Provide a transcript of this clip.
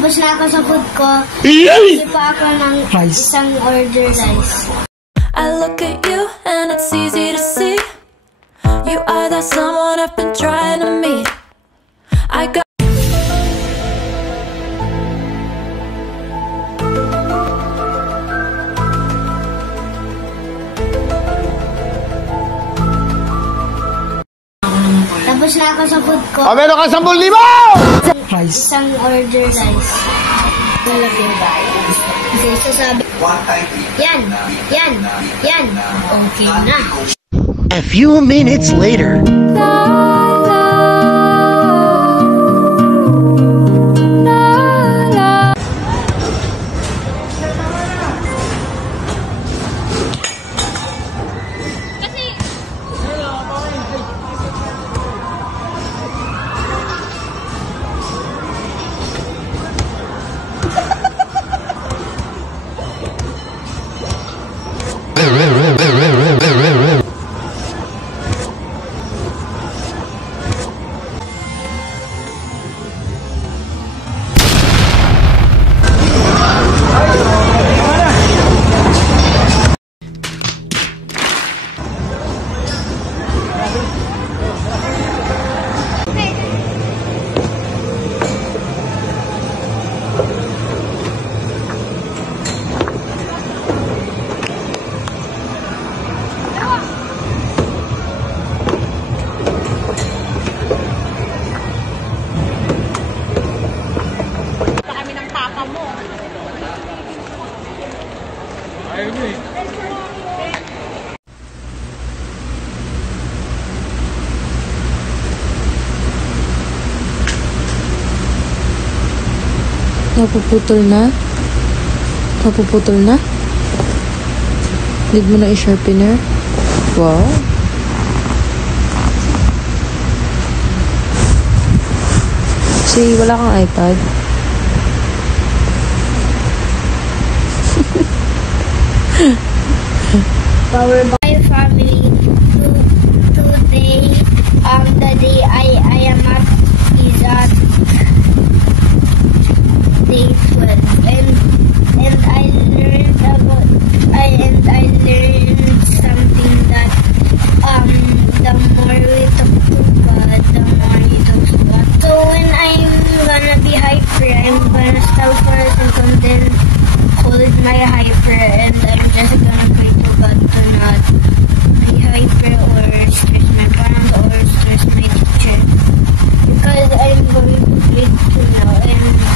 Tapos na ako sa food ko. Kasi pa ako ng isang order rice. I look at you and it's easy to see. You are that someone I've been trying to meet. I got Tapos na ako sa food ko. Meron ka 10,000! Isang order rice. Malaki. Okay, so sabi, yan. Okay na. A few minutes later. Napuputol na? Napuputol na? Need mo na i-sharpener? Wow. Kasi wala kang iPad. Power by family. Today, the day I am at is at day 12, and I learned something that the more we talk to God, the more He talks to us. So when I'm gonna be hyper, I'm gonna stop first and then hold my hyper, and I'm just gonna pray to God to not be hyper or stress my parents or stress my teacher, because I'm going to grade 2 now, and